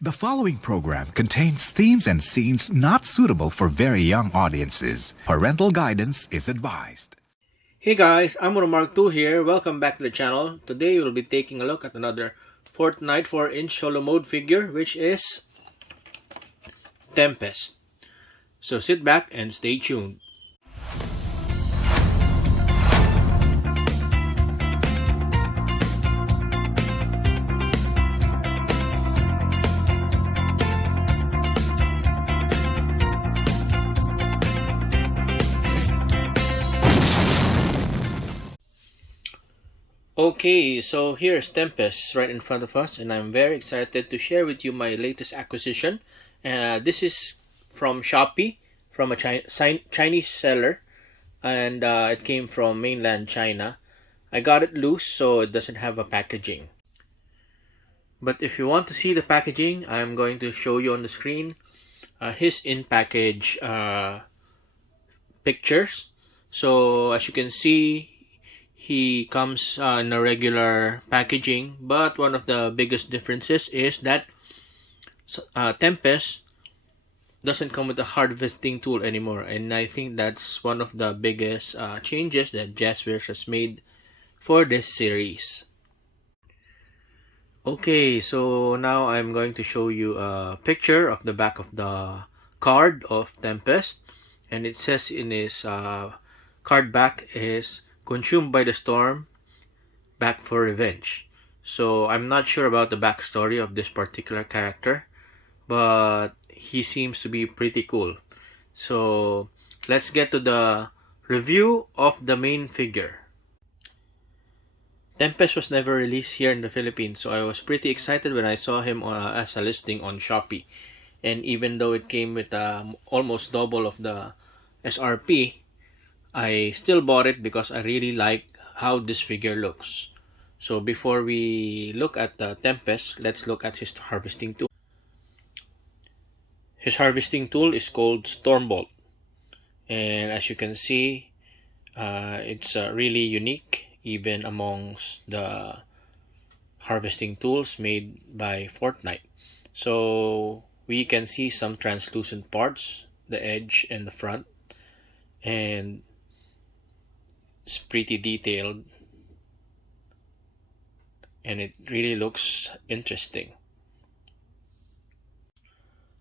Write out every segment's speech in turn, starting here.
The following program contains themes and scenes not suitable for very young audiences. Parental guidance is advised. Hey guys, I'm Mark 2 here. Welcome back to the channel. Today we'll be taking a look at another Fortnite 4-inch solo mode figure, which is Tempest. So sit back and stay tuned. Okay, so here's Tempest right in front of us, and I'm very excited to share with you my latest acquisition. This is from Shopee, from a Chinese seller, and it came from mainland China. I got it loose, so it doesn't have a packaging. But if you want to see the packaging, I'm going to show you on the screen his in-package pictures. So as you can see, he comes in a regular packaging, but one of the biggest differences is that Tempest doesn't come with a harvesting tool anymore, and I think that's one of the biggest changes that Jazwares has made for this series. Okay, so now I'm going to show you a picture of the back of the card of Tempest, and it says in his card back is "Consumed by the storm, back for revenge." So I'm not sure about the backstory of this particular character, but he seems to be pretty cool. So let's get to the review of the main figure. Tempest was never released here in the Philippines, so I was pretty excited when I saw him as a listing on Shopee. And even though it came with almost double of the SRP, I still bought it because I really like how this figure looks. So before we look at the Tempest, let's look at his harvesting tool. His harvesting tool is called Stormbolt, and as you can see, it's really unique even amongst the harvesting tools made by Fortnite. So we can see some translucent parts, the edge and the front, and it's pretty detailed, and it really looks interesting.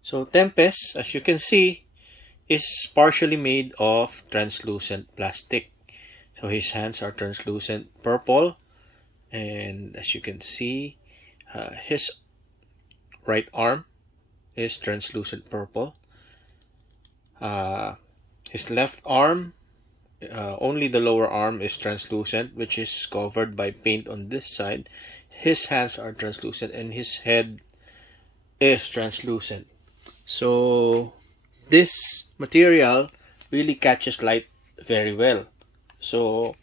So Tempest, as you can see, is partially made of translucent plastic. So his hands are translucent purple, and as you can see, his right arm is translucent purple. His left arm, only the lower arm is translucent, which is covered by paint on this side. His hands are translucent, and his head is translucent. So this material really catches light very well. So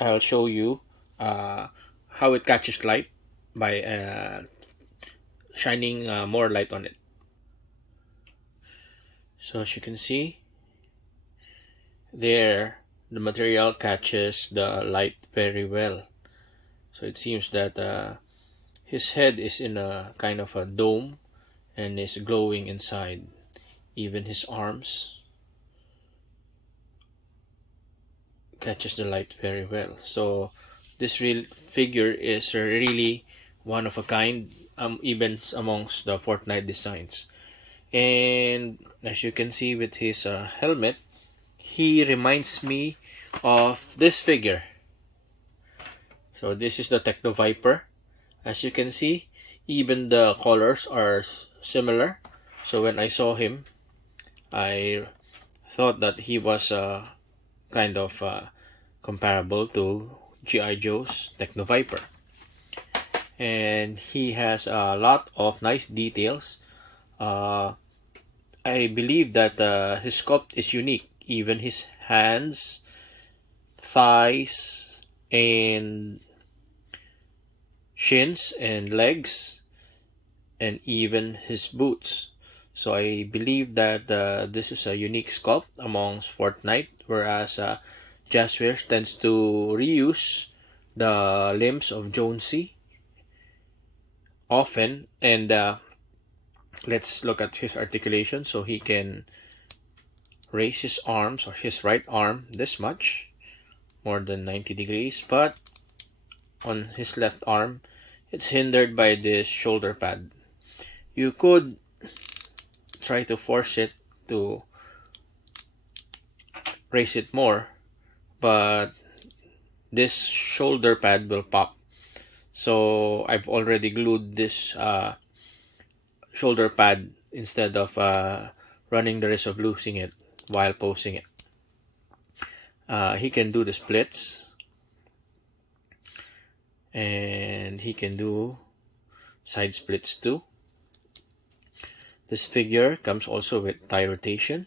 I'll show you how it catches light by shining more light on it. So as you can see, there the material catches the light very well. So it seems that his head is in a kind of a dome and is glowing inside. Even his arms catches the light very well. So this real figure is really one of a kind, even amongst the Fortnite designs. And as you can see with his helmet, he reminds me of this figure. So this is the Techno Viper. As you can see, even the colors are similar. So when I saw him, I thought that he was kind of comparable to G.I. Joe's Techno Viper. And he has a lot of nice details. I believe that his sculpt is unique. Even his hands, thighs, and shins and legs, and even his boots. So I believe that this is a unique sculpt amongst Fortnite, whereas Jazwares tends to reuse the limbs of Jonesy often, and let's look at his articulation. So he can raise his arms, or his right arm, this much, more than 90 degrees, but on his left arm, it's hindered by this shoulder pad. You could try to force it to raise it more, but this shoulder pad will pop. So I've already glued this shoulder pad instead of running the risk of losing it while posing it. He can do the splits, and he can do side splits too. This figure comes also with thigh rotation,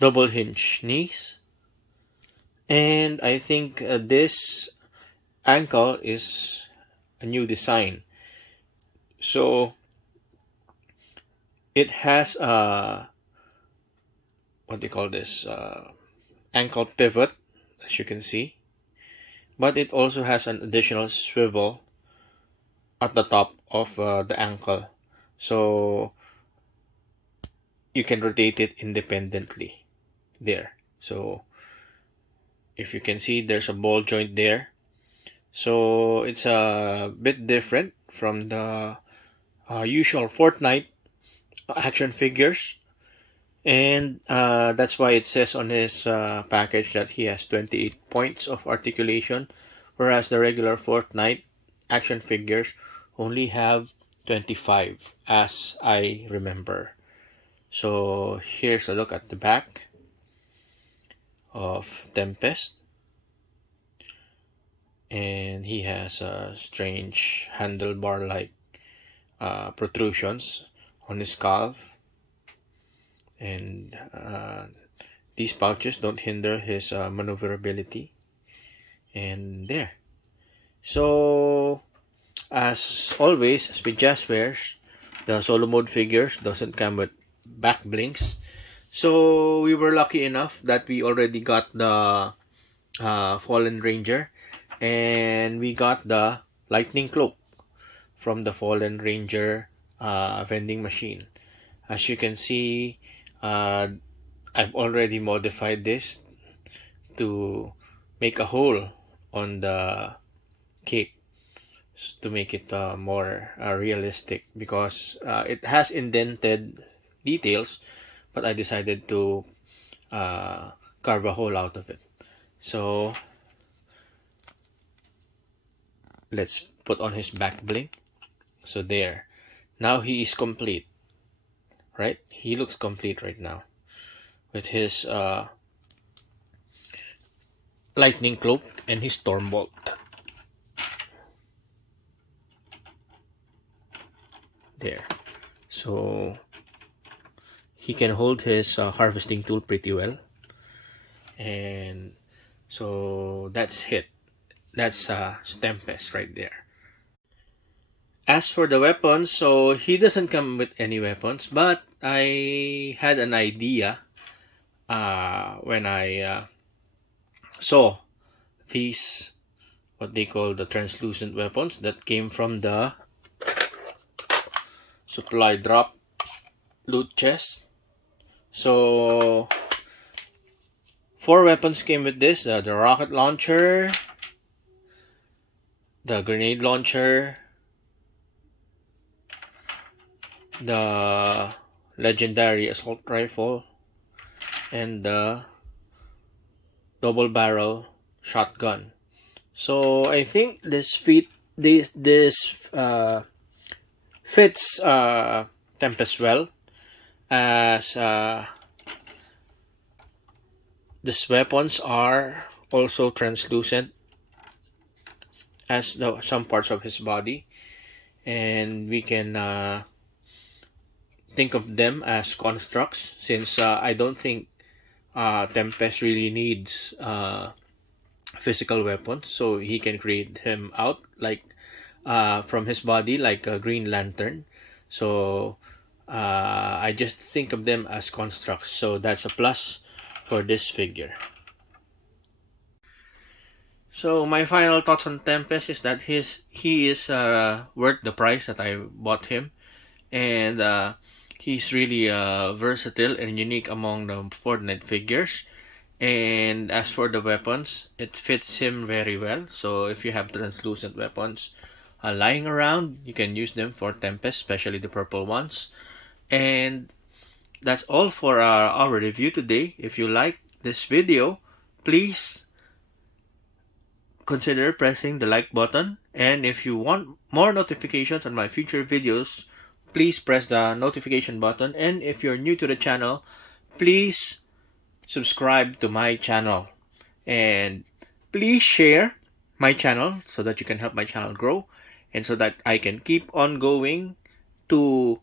double hinge knees, and I think this ankle is a new design. So it has a, what do you call this, ankle pivot, as you can see, but it also has an additional swivel at the top of the ankle, so you can rotate it independently there. So if you can see, there's a ball joint there, so it's a bit different from the usual Fortnite action figures, and that's why it says on his package that he has 28 points of articulation, whereas the regular Fortnite action figures only have 25, as I remember. So here's a look at the back of Tempest, and he has strange handlebar-like protrusions on his calf, and these pouches don't hinder his maneuverability. And there. So as always, as with Jazwares, the solo mode figures doesn't come with back blinks. So we were lucky enough that we already got the Fallen Ranger, and we got the Lightning Cloak from the Fallen Ranger vending machine. As you can see, I've already modified this to make a hole on the cape to make it more realistic, because it has indented details, but I decided to carve a hole out of it. So let's put on his back bling. So there, now he is complete, right? He looks complete right now with his lightning cloak and his stormbolt. There. So he can hold his harvesting tool pretty well, and so that's it. That's Tempest right there. As for the weapons, so he doesn't come with any weapons, but I had an idea when I saw these, what they call the translucent weapons that came from the supply drop loot chest. So 4 weapons came with this: the rocket launcher, the grenade launcher, the legendary assault rifle, and the double barrel shotgun. So I think this fits Tempest well, as these weapons are also translucent as some parts of his body, and we can think of them as constructs, since I don't think Tempest really needs physical weapons, so he can create him out like from his body like a Green Lantern. So I just think of them as constructs, so that's a plus for this figure. So my final thoughts on Tempest is that he is worth the price that I bought him, and he's really versatile and unique among the Fortnite figures. And as for the weapons, it fits him very well. So if you have translucent weapons lying around, you can use them for Tempest, especially the purple ones. And that's all for our review today. If you like this video, please consider pressing the like button. And if you want more notifications on my future videos, please press the notification button. And if you're new to the channel, please subscribe to my channel. And please share my channel so that you can help my channel grow and so that I can keep on going to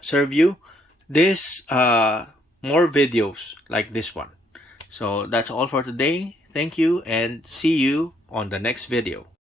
serve you this more videos like this one. So that's all for today. Thank you and see you on the next video.